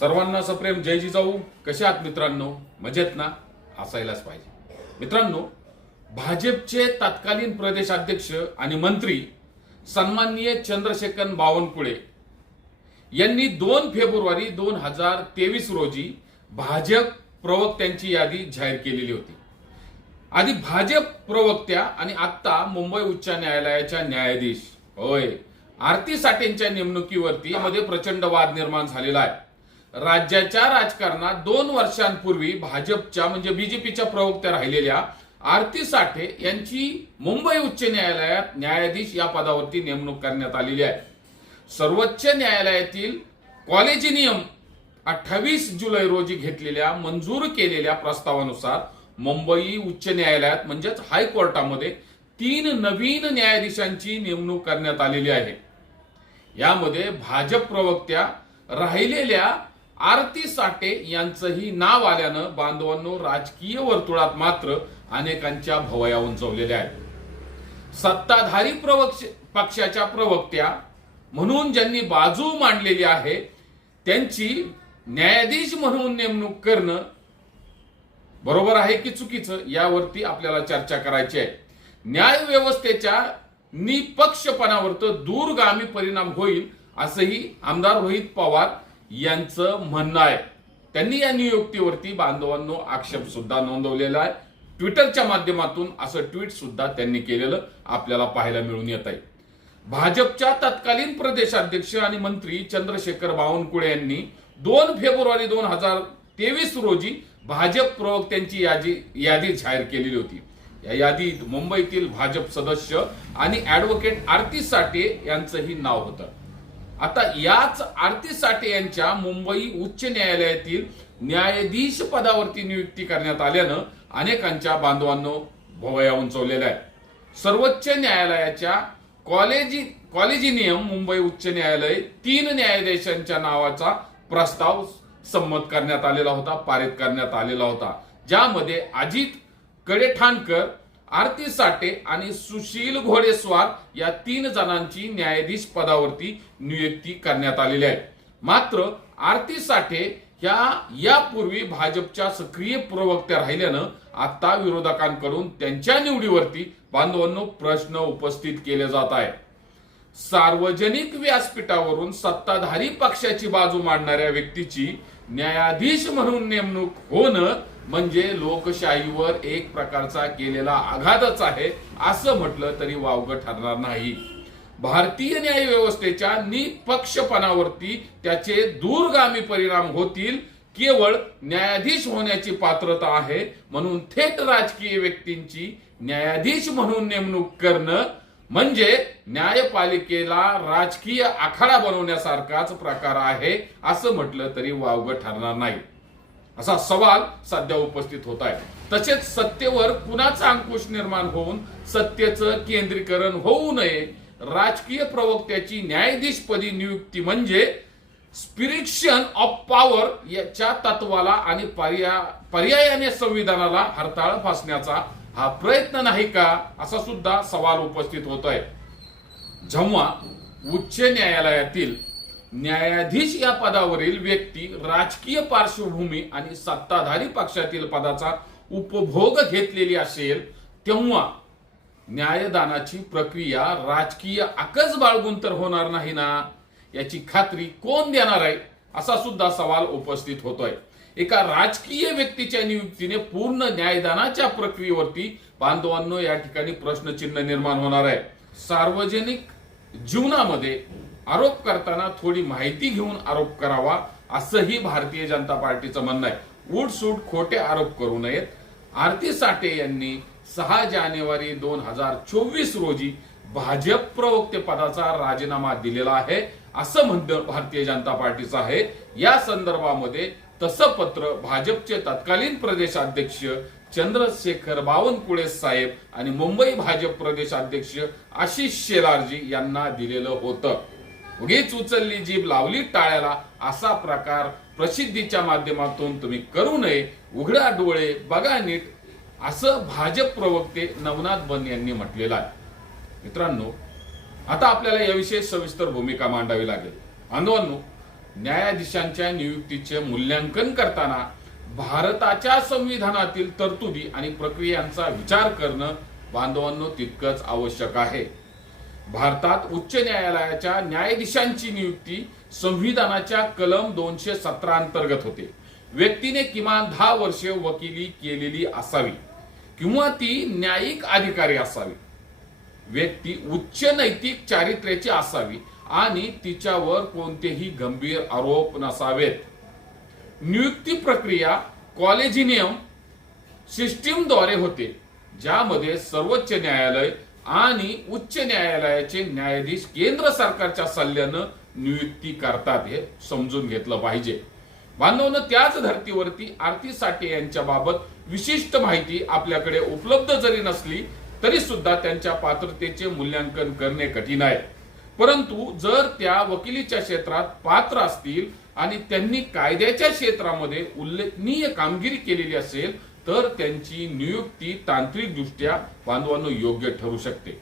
सर्वांना सप्रेम. जय जिजाऊ कसे आहात मित्रांनो? मजेत ना? असायलाच पाहिजे. मित्रांनो भाजपचे तत्कालीन प्रदेशाध्यक्ष आणि मंत्री सन्माननीय चंद्रशेखर बावनकुळे यांनी दोन फेब्रुवारी दोन हजार तेवीस रोजी भाजप प्रवक्त्यांची यादी जाहीर केलेली होती. आधी भाजप प्रवक्त्या आणि आता मुंबई उच्च न्यायालयाच्या न्यायाधीश. होय. आरती साठेंच्या नेमणुकीवरती मध्ये प्रचंड वाद निर्माण झालेला आहे. राज्याच्या राजकारणात दोन वर्षांपूर्वी भाजपच्या म्हणजे बीजेपीच्या प्रवक्त्या राहिलेल्या आरती साठे यांची मुंबई उच्च न्यायालयात न्यायाधीश या पदावरती नेमणूक करण्यात आलेली आहे. सर्वोच्च न्यायालयातील कॉलेजिनियम अठ्ठावीस जुलै रोजी घेतलेल्या मंजूर केलेल्या प्रस्तावानुसार मुंबई उच्च न्यायालयात म्हणजेच हायकोर्टामध्ये तीन नवीन न्यायाधीशांची नेमणूक करण्यात आलेली आहे. यामध्ये भाजप प्रवक्त्या राहिलेल्या आरती साठे यांचंही नाव आल्यानं बांधवांनो राजकीय वर्तुळात मात्र अनेकांच्या भवया उंचवलेल्या आहेत. सत्ताधारी प्रवक्ष पक्षाच्या प्रवक्त्या म्हणून ज्यांनी बाजू मांडलेली आहे त्यांची न्यायाधीश म्हणून नेमणूक करणं बरोबर आहे की चुकीचं यावरती आपल्याला चर्चा करायची आहे. न्याय व्यवस्थेच्या निपक्षपणावर तर दूरगामी परिणाम होईल असंही आमदार रोहित पवार यांचं म्हणणं आहे. त्यांनी या नियुक्तीवरती बांधवांनो आक्षेप सुद्धा नोंदवलेला आहे. ट्विटरच्या माध्यमातून असं ट्विट सुद्धा त्यांनी केलेलं आपल्याला पाहायला मिळून येत आहे. भाजपच्या तत्कालीन प्रदेशाध्यक्ष आणि मंत्री चंद्रशेखर बावनकुळे यांनी दोन फेब्रुवारी दोन हजार तेवीस रोजी भाजप प्रवक्त्यांची यादी यादी जाहीर केलेली होती. या यादीत मुंबईतील भाजप सदस्य आणि ऍडव्होकेट आरती साठे यांचंही नाव होतं. आता याच आरती साठे यांच्या मुंबई उच्च न्यायालयातील न्यायाधीश पदावरती नियुक्ती करण्यात आल्यानं अनेकांच्या बांधवांनो भोवया उंचवलेल्या आहे. सर्वोच्च न्यायालयाच्या कॉलेजी कॉलेजिनियम मुंबई उच्च न्यायालय तीन न्यायाधीशांच्या नावाचा प्रस्ताव संमत करण्यात आलेला होता पारित करण्यात आलेला होता. ज्यामध्ये अजित कडेठाणकर आरती साठे आणि सुशील घोडेस्वार या तीन जणांची न्यायाधीश पदावरती नियुक्ती करण्यात आलेली आहे. मात्र आरती साठे ह्या यापूर्वी भाजपच्या सक्रिय प्रवक्त्या राहिल्यानं आता विरोधकांकडून त्यांच्या निवडीवरती बांधवांनो प्रश्न उपस्थित केले जात आहे सार्वजनिक व्यासपीठावरून सत्ताधारी पक्षाची बाजू मांडणाऱ्या व्यक्तीची न्यायाधीश म्हणून नेमणूक होणं म्हणजे लोकशाहीवर एक प्रकारचा केलेला आघातच आहे असं म्हटलं तरी वावगं ठरणार नाही. भारतीय न्याय व्यवस्थेच्या निपक्षपणावरती त्याचे दूरगामी परिणाम होतील केवळ न्यायाधीश होण्याची पात्रता आहे म्हणून थेट राजकीय व्यक्तींची न्यायाधीश म्हणून नेमणूक करणं म्हणजे न्यायपालिकेला राजकीय आखाडा बनवण्यासारखाच प्रकार आहे असं म्हटलं तरी वावगं ठरणार नाही. असा सवाल सध्या उपस्थित होत आहे. तसेच सत्तेवर कुणाचा अंकुश निर्माण होऊन सत्तेचं केंद्रीकरण होऊ नये राजकीय प्रवक्त्याची न्यायाधीशपदी नियुक्ती म्हणजे स्पिरिक्शन ऑफ पॉवर याच्या तत्वाला आणि पर्या पर्यायाने संविधानाला हरताळ फासण्याचा हा प्रयत्न नाही का? असा सुद्धा सवाल उपस्थित होत आहे. जेव्हा उच्च न्यायालयातील न्यायाधीश या पदावरील व्यक्ती राजकीय पार्श्वभूमी आणि सत्ताधारी पक्षातील पदाचा उपभोग घेतलेली असेल तेव्हा न्यायदानाची प्रक्रिया राजकीय आकच बाळगून तर होणार नाही ना? याची खात्री कोण देणार आहे? असा सुद्धा सवाल उपस्थित होतोय. एका राजकीय व्यक्तीच्या नियुक्तीने पूर्ण न्यायदानाच्या प्रक्रियेवरती बांधवांनो या ठिकाणी प्रश्नचिन्ह निर्माण होणार आहे. सार्वजनिक जीवनामध्ये आरोप करताना थोडी माहिती घेऊन आरोप करावा असंही भारतीय जनता पार्टीचं म्हणणं आहे. उठसूट खोटे आरोप करू नयेत. आरती साठे यांनी सहा जानेवारी दोन हजार चोवीस रोजी भाजप प्रवक्ते पदाचा राजीनामा दिलेला आहे असं म्हणणं भारतीय जनता पार्टीचं आहे. या संदर्भामध्ये तसं पत्र भाजपचे तत्कालीन प्रदेशाध्यक्ष चंद्रशेखर बावनकुळे साहेब आणि मुंबई भाजप प्रदेशाध्यक्ष आशिष शेलारजी यांना दिलेलं होतं. उगीच उचलली जीभ लावली टाळ्याला असा प्रकार प्रसिद्धीच्या माध्यमातून तुम्ही करू नये. उघडा डोळे बघा नीट असं भाजप प्रवक्ते नवनाथ बन यांनी म्हटलेलं आहे. मित्रांनो आता आपल्याला याविषयी सविस्तर भूमिका मांडावी लागेल. बांधवांनो न्यायाधीशांच्या नियुक्तीचे मूल्यांकन करताना भारताच्या संविधानातील तरतुदी आणि प्रक्रियांचा विचार करणं बांधवांनो तितकंच आवश्यक आहे. भारतात उच्च न्यायालयाच्या न्यायाधीशांची नियुक्ती संविधानाच्या कलम दोनशे सतरा अंतर्गत होते. व्यक्तीने किमान दहा वर्षे वकिली केलेली असावी किंवा ती न्यायिक अधिकारी असावी. व्यक्ती उच्च नैतिक चारित्र्याची असावी आणि तिच्यावर कोणतेही गंभीर आरोप नसावेत. नियुक्ती प्रक्रिया कॉलेजिनियम सिस्टीमद्वारे होते ज्यामध्ये सर्वोच्च न्यायालय आणि उच्च न्यायालयाचे न्यायाधीश केंद्र सरकारच्या सल्ल्यानं नियुक्ती करतात हे समजून घेतलं पाहिजे. बांधवांनो त्याच धर्तीवरती आरती साठे यांच्या बाबत विशिष्ट माहिती आपल्याकडे उपलब्ध जरी नसली तरी सुद्धा त्यांच्या पात्रतेचे मूल्यांकन करणे कठीण आहे. परंतु जर त्या वकिलीच्या क्षेत्रात पात्र असतील आणि त्यांनी कायद्याच्या क्षेत्रामध्ये उल्लेखनीय कामगिरी केलेली असेल तर त्यांची नियुक्ती तांत्रिकदृष्ट्या बांधवांनो योग्य ठरू शकते.